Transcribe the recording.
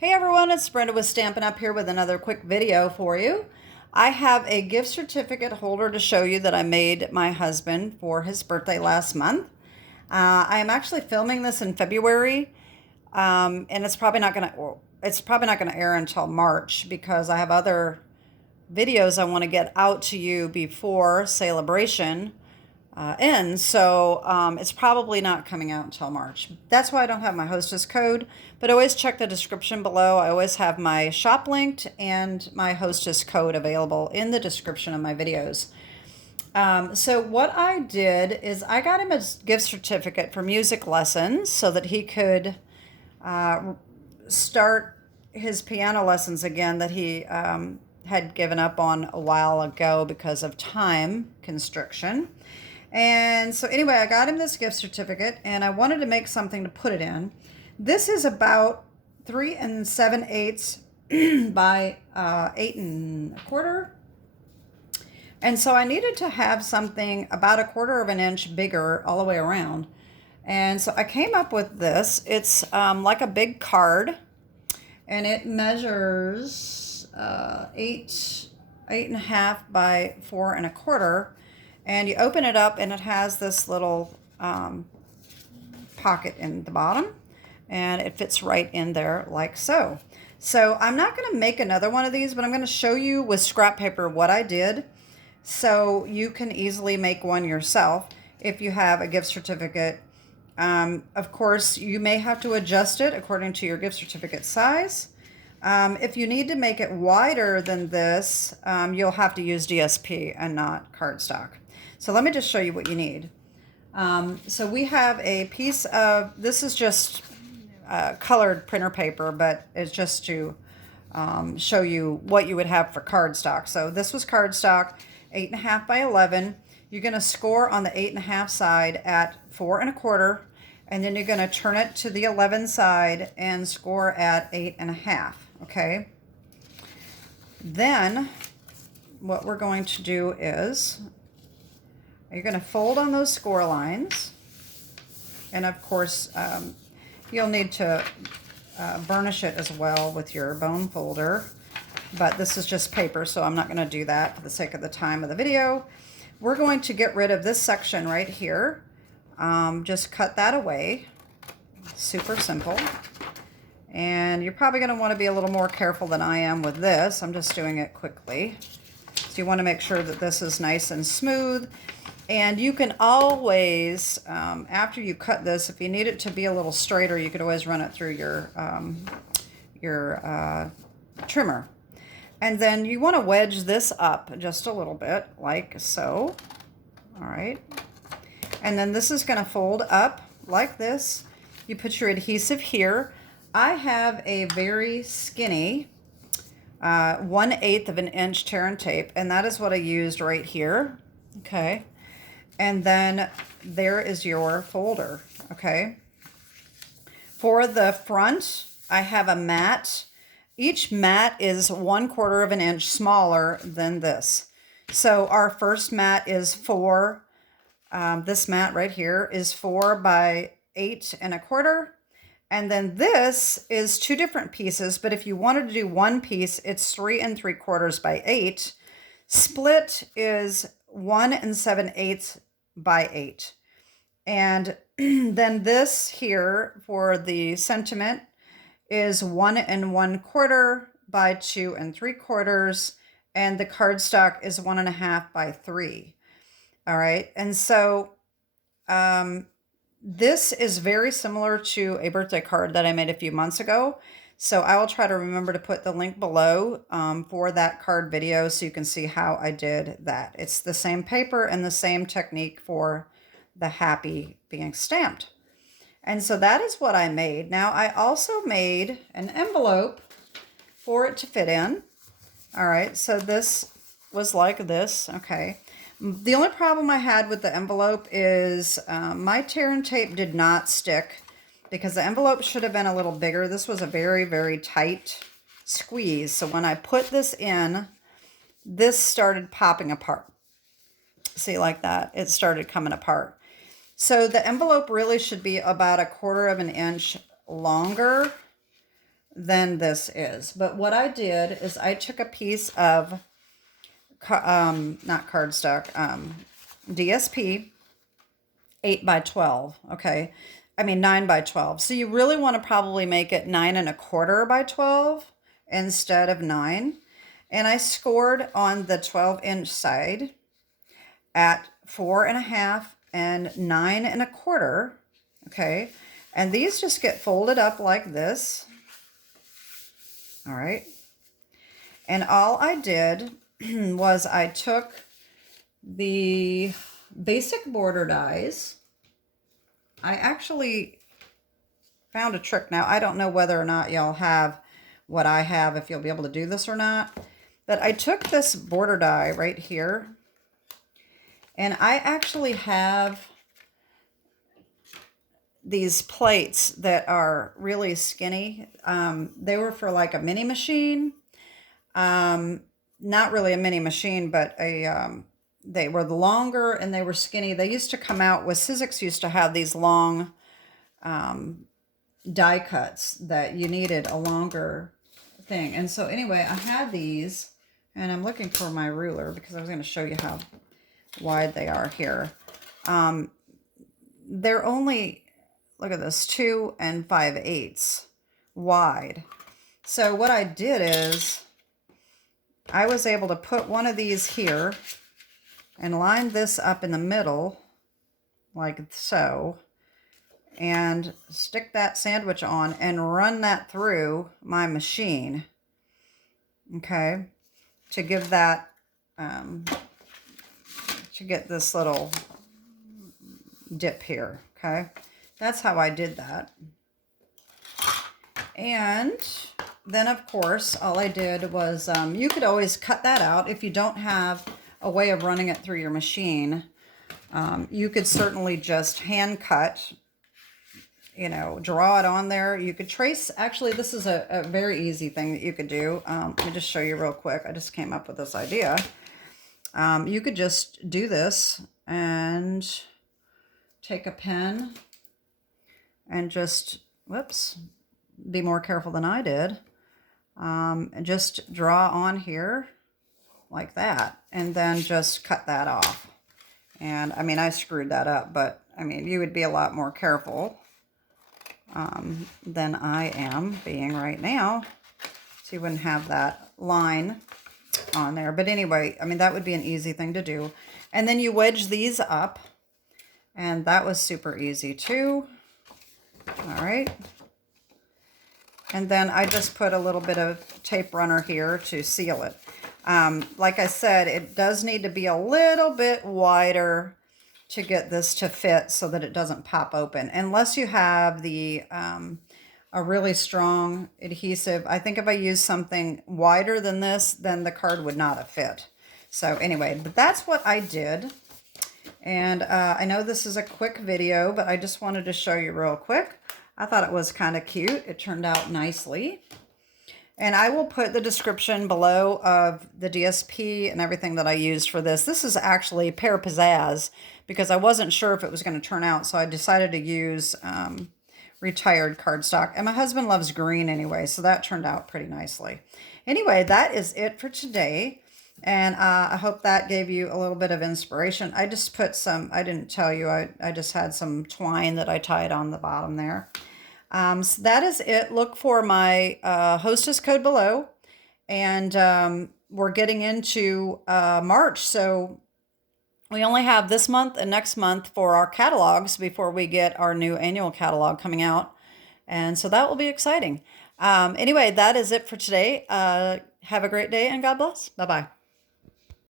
Hey everyone, it's Brenda with Stampin' Up here with another quick video for you. I have a gift certificate holder to show you that I made my husband for his birthday last month. I am actually filming this in February, and it's probably not gonna air until March because I have other videos I want to get out to you before Celebration ends, so it's probably not coming out until March. That's why I don't have my Hostess code, but always check the description below. I always have my shop linked and my Hostess code available in the description of my videos. So what I did is I got him a gift certificate for music lessons so that he could start his piano lessons again that he had given up on a while ago because of time constriction. And so anyway, I got him this gift certificate and I wanted to make something to put it in. This is about 3 7/8 by 8 1/4. And so I needed to have something about 1/4 inch bigger all the way around. And so I came up with this. It's like a big card, and it measures 8.5 by 4 1/4. And you open it up and it has this little pocket in the bottom, and it fits right in there like so. So I'm not going to make another one of these, but I'm going to show you with scrap paper what I did so you can easily make one yourself if you have a gift certificate. Of course, you may have to adjust it according to your gift certificate size. If you need to make it wider than this, you'll have to use DSP and not cardstock. So let me just show you what you need. So we have a piece of, this is just colored printer paper, but it's just to show you what you would have for cardstock. So this was cardstock, 8.5 by 11. You're going to score on the 8.5 side at 4 1/4, and then you're going to turn it to the 11 side and score at 8.5. Okay. Then what we're going to do is you're going to fold on those score lines, and of course you'll need to burnish it as well with your bone folder, but this is just paper, so I'm not going to do that for the sake of the time of the video. We're going to get rid of this section right here. Just cut that away. Super simple. And you're probably going to want to be a little more careful than I am with this. I'm just doing it quickly. So you want to make sure that this is nice and smooth. And you can always, after you cut this, if you need it to be a little straighter, you could always run it through your trimmer. And then you want to wedge this up just a little bit, like so. All right. And then this is going to fold up like this. You put your adhesive here. I have a very skinny 1/8 of an inch tear and tape, and that is what I used right here. Okay. And then there is your folder. Okay. For the front, I have a mat. Each mat is 1/4 inch smaller than this. So our first mat is 4. This mat right here is 4 by 8 1/4. And then this is 2 different pieces, but if you wanted to do one piece, it's 3 3/4 by 8. Split is 1 7/8 by 8. And then this here for the sentiment is 1 1/4 by 2 3/4. And the cardstock is 1 1/2 by 3. All right. And so this is very similar to a birthday card that I made a few months ago. So I will try to remember to put the link below for that card video so you can see how I did that. It's the same paper and the same technique for the happy being stamped. And so that is what I made. Now I also made an envelope for it to fit in. All right, so this was like this. Okay. The only problem I had with the envelope is my tear and tape did not stick because the envelope should have been a little bigger. This was a very, very tight squeeze. So when I put this in, this started popping apart. See, like that, it started coming apart. So the envelope really should be about 1/4 inch longer than this is. But what I did is I took a piece of, not cardstock, DSP 8 by 12, okay? I mean 9 by 12. So you really want to probably make it 9 1/4 by 12 instead of 9. And I scored on the 12-inch side at 4 1/2 and 9 1/4, okay? And these just get folded up like this, all right? And all I did was I took the basic border dies. I actually found a trick. Now, I don't know whether or not y'all have what I have, if you'll be able to do this or not. But I took this border die right here, and I actually have these plates that are really skinny. They were for like a mini machine. Not really a mini machine, but they were longer and they were skinny. They used to come out with, Sizzix used to have these long die cuts that you needed a longer thing. And so anyway, I had these, and I'm looking for my ruler because I was going to show you how wide they are here. They're only, look at this, 2 5/8 wide. So what I did is I was able to put one of these here and line this up in the middle like so, and stick that sandwich on and run that through my machine, okay, to give that, to get this little dip here, okay. That's how I did that. And then, of course, all I did was, you could always cut that out if you don't have a way of running it through your machine. You could certainly just hand cut, you know, draw it on there. You could trace, actually, this is a very easy thing that you could do. Let me just show you real quick. I just came up with this idea. You could just do this and take a pen and just, whoops, be more careful than I did. And just draw on here like that, and then just cut that off. And I mean, I screwed that up, but I mean, you would be a lot more careful than I am being right now, so you wouldn't have that line on there. But anyway, I mean, that would be an easy thing to do. And then you wedge these up, and that was super easy too. All right. And then I just put a little bit of tape runner here to seal it. Like I said, it does need to be a little bit wider to get this to fit so that it doesn't pop open. Unless you have the a really strong adhesive. I think if I use something wider than this, then the card would not have fit. So anyway, but that's what I did. And I know this is a quick video, but I just wanted to show you real quick. I thought it was kind of cute. It turned out nicely. And I will put the description below of the DSP and everything that I used for this. This is actually Pear Pizzazz because I wasn't sure if it was going to turn out. So I decided to use retired cardstock. And my husband loves green anyway, so that turned out pretty nicely. Anyway, that is it for today. And I hope that gave you a little bit of inspiration. I just put some, I didn't tell you, I just had some twine that I tied on the bottom there. So that is it. Look for my Hostess code below. And we're getting into March. So we only have this month and next month for our catalogs before we get our new annual catalog coming out. And so that will be exciting. Anyway, that is it for today. Have a great day and God bless. Bye-bye.